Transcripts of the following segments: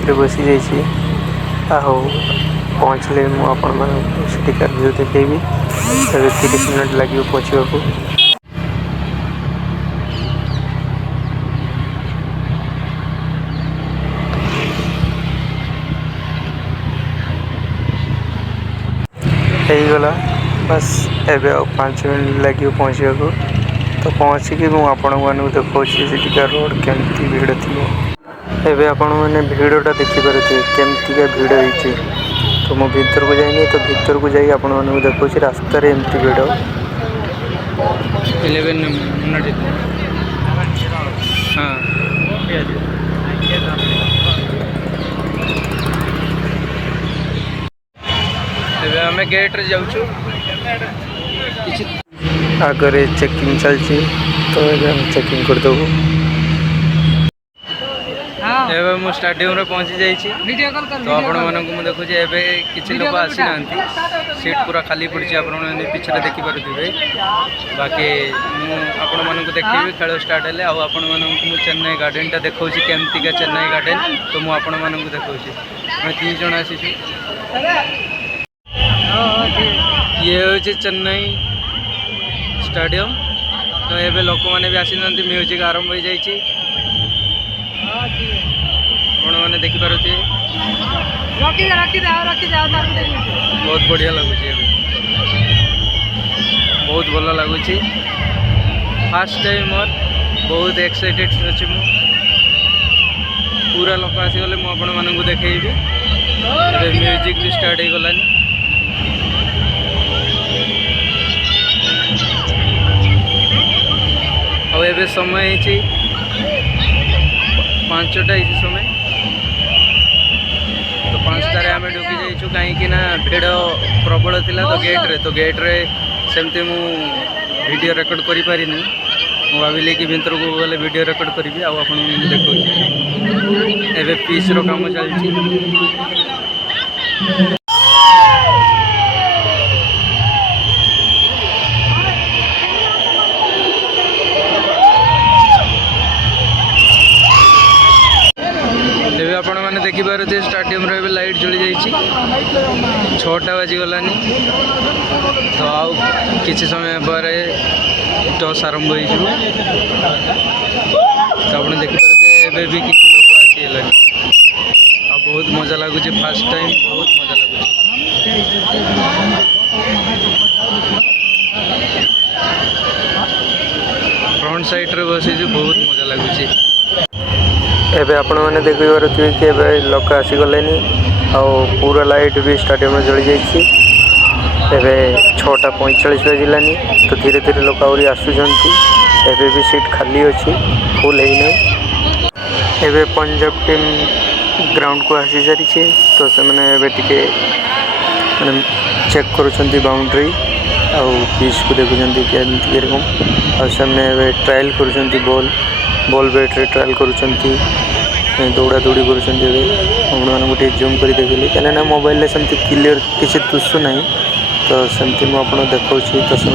Bike बसी जाइए पहुँचले मुझे व्यू देखी 30 मिनट लगे पहुँचा को। गला बस एबे 5 मिनट लगे पहुँचा को। तो पहुँचिकी मुझे देखा से रोड केमती भिड़ थी। एबे आपण मैंने भिड़टा देखिपे केमतिका भिड़ होती। तो मु भीतर को जाइए तो भीतर को जाइए आपण मैंने देखा रास्तार एमती भिड़ 11 मिनट। हाँ आम गेट्रे जाऊँ आगे चेकिंग चलती तो चेकिंग करदेबू। एवं मु स्टाडियम रे पहुँची जाइए। तो आपण मानक देखुचे एबे किछि लोक आसी नांती सीट पूरा खाली पड़ी आपण पिछले देखि पारुथिबे। बाकी मु आपण मानक देखिबी खेल स्टार्ट हेले आपण मानक मु चेन्नई गार्डन टा देखौछि केमतिका चेन्नई गार्डन। तो मु आपण मानक देखौछि मैं 3 जण आसीछु। ये होछि चेन्नई स्टाडियम। तो एबे लोक माने भी आसी नांती म्यूजिक आरंभ हो जाइए मैंने देखिपे। बहुत बढ़िया लगुच बहुत भल लगुच फास्ट टाइम मोर बहुत एक्साइटेड अच्छे मु पूरा लोक आसीगले मुझे देखी म्यूजिक भी स्टार्ट हो गलानी। अब समय 5टा समय। तो 5टार आम ढुकी जाइए कहीं भिड़ प्रबल थी। तो गेट्रे सेमती मु वीडियो रेकर्ड कर पारि मु भाविली कि भीतर को गले वीडियो रेकर्ड करी आपन देखो एबे पीस रो काम चलती। आपण मैंने देखिपारे स्टाडियम रे लाइट जली जाइए 6टा बाजीगलानी। तो आउ किसी समय पर टॉस आरंभ हो। तो आप देखिपारे भी किसी लोक आसीगले बहुत मजा लगुच फास्ट टाइम बहुत मजा लगुच। फ्रंट साइड रे बसी बहुत मजा लगुच। एबे आपण मैंने देखी पारे कि लोक आसीगले पूरा लाइट भी स्टाडियम में जली जाइए। एबे 6:45 बजलानी। तो धीरे धीरे लोक आहरी आसुचंती। एबे भी सीट खाली अच्छी फुल है। एबे पंजाब टीम ग्राउंड को आसी सारी। तो से मैंने टिके चेक करुँच बाउंड्री आउ पिच को देखुं केरकम आने ट्रायल कर बॉल बैट रे ट्रायल करुँच दौड़ा दौड़ी कर गोटे जूम कर देखिली कहीं मोबाइल सेमती क्लियर किसी दुशु ना। तो सेमती मुझे देखा तो से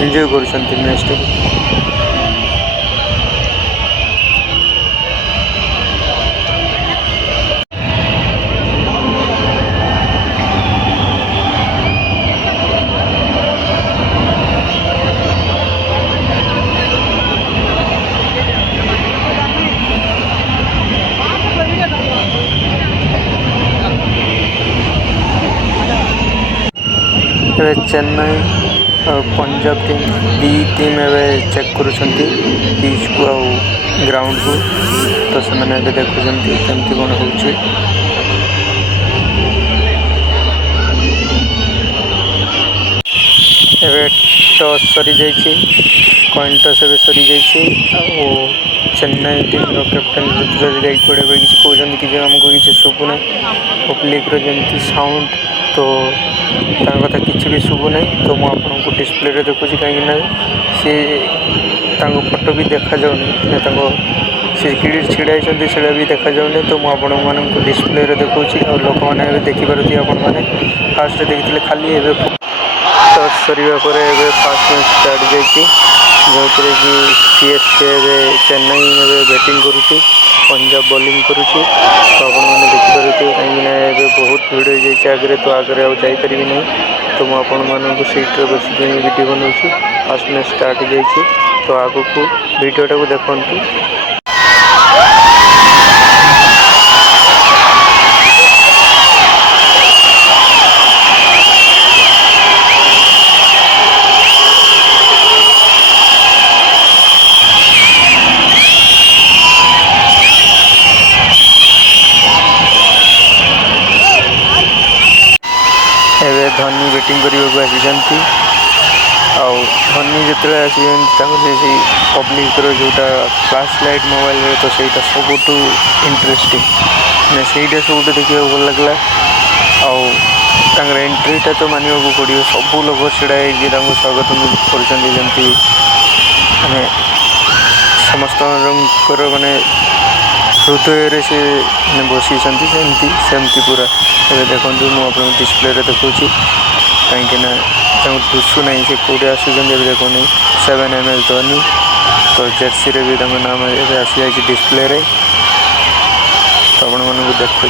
एंजॉय कर मैच टाइम। चेन्नई और पंजाब टीम दी टीम एवं चेक करुँच पिच को आ ग्राउंड को। तो से मैंने देखुं केमती कौन हो। टॉस सरी जाइए कॉइन टॉस एवं सरी जाइए। चेन्नई टीम कैप्टेन ऋतुराज गायकवाड़ किसी कहते कि आमको किसी शुभुना पब्लिक जमी साउंड तो कथा किसी भी शुभुना। तो मुझे डिस्प्ले रे देखुची कहीं सी फोटो भी देखा जाऊनी सी छिड़ाई से भी देखा जाऊनी। तो मुझे डिस्प्ले रे देखुची और लोक मैंने देखिपारे आपण मैंने फास्ट देखते खाली। तो सरिया पर एबे फास्ट मैच स्टार्ट जाइए जो कि सीएसके चेन्नई एवं बैटिंग करुच्ची पंजाब बॉलिंग करुच्ची तो आपण मैंने देखिपे कहीं बहुत भीड़ हो जाए आगे तो आगे आईपारि ना तो मुझे सीट्रे बस वीडियो बनाऊँगी फास्ट मैच स्टार्ट जाइए तो आगू को वीडियोटा को देखु। एवं धोनी बैटिंग करने आसी धोनी जो आसी पब्लिक जोटा फ्लैश लाइट मोबाइल तो सहीटा सबुठ इंटरेस्टिंग मैंने सहीटा सब देखा भल लगे एंट्रीटा तो मानवा को पड़ो सबू लोग छिड़ा स्वागत करमती माने समस्त माने हृदय से बसी सेमती पूरा ए देखो मुझे डिस्प्ले देखा कहीं दुशु ना से कौटे आसुँच देखो 7 ml धोनी तो जर्सी रे भी नाम आसी जाए डिस्प्ले रे तो आपण मन को देखो।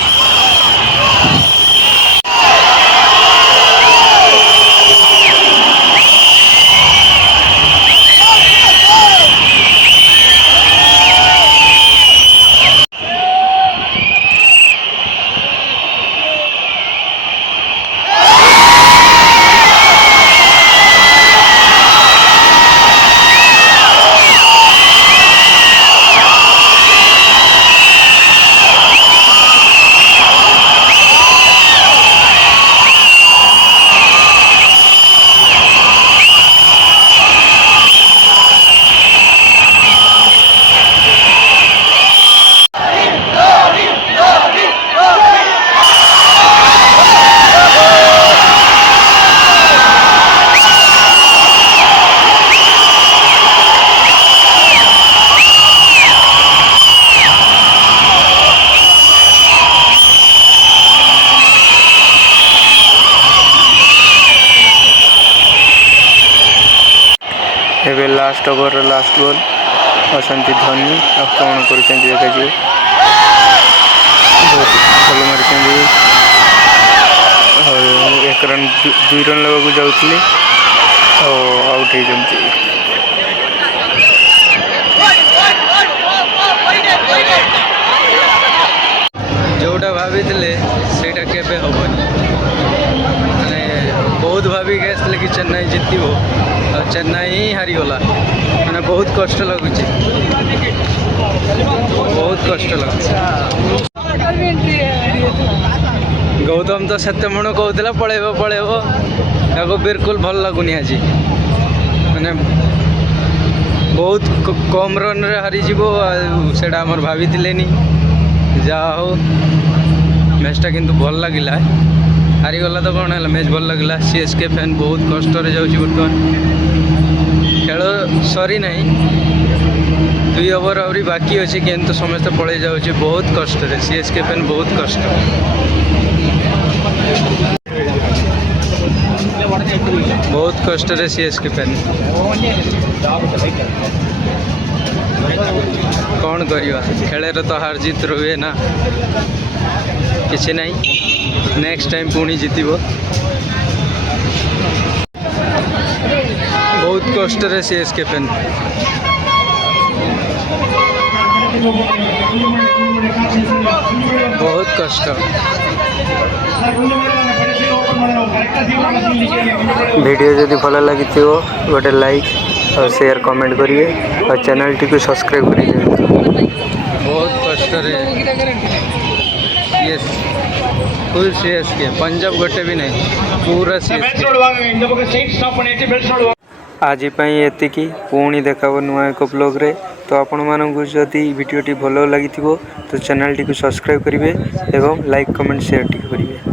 एवं लास्ट ओवर लास्ट बॉल असंती धोनी आ कौन कर देखा बहुत भल मारी एक रन 2 रन लगा जाऊँगी आउट हो जोटा भाभी सेटा केबे हेनी माने बहुत भाविक आसते कि चेन्नई जितब और चेन्नई ही हारीगला मैंने बहुत कष्ट लगुच गौतम तो सेते मण कहला पलैब बिल्कुल भल लगुनि आज मैंने बहुत कम रन रे हारीज से भाभी जा हो मैचटा किंतु भल लगिला हारीगला तो कौन है मैच भल लगिला सीएसके फैन बहुत कष्ट बर्तमान खेल सरी ना 2 ओवर आहरी बाकी अच्छे किंतु समस्ते पलि जाऊँचे बहुत कष्ट सीएसके फैन बहुत कष्ट बहुत कष्ट सीएसके फैन कौन करवा खेल तो हार जीत रुए ना किसी ना नेक्स्ट टाइम पुणी जीतब बहुत कष्ट सीएसके फैन बहुत कष्ट वीडियो जदि भल लगी गोटे लाइक और शेयर कमेंट करिए और चैनल टी को सब्सक्राइब करिए। बहुत कष्ट फुल सीएसके पंजाब गोटे भी नहीं पूरा सीएसके आज एतिकी पुणी देखा नुआ एक ब्लॉग रे तो आपण मानू जदि वीडियोटी भल लगी तो चैनल टी को सब्सक्राइब करेंगे एवं लाइक कमेंट शेयर टी करेंगे।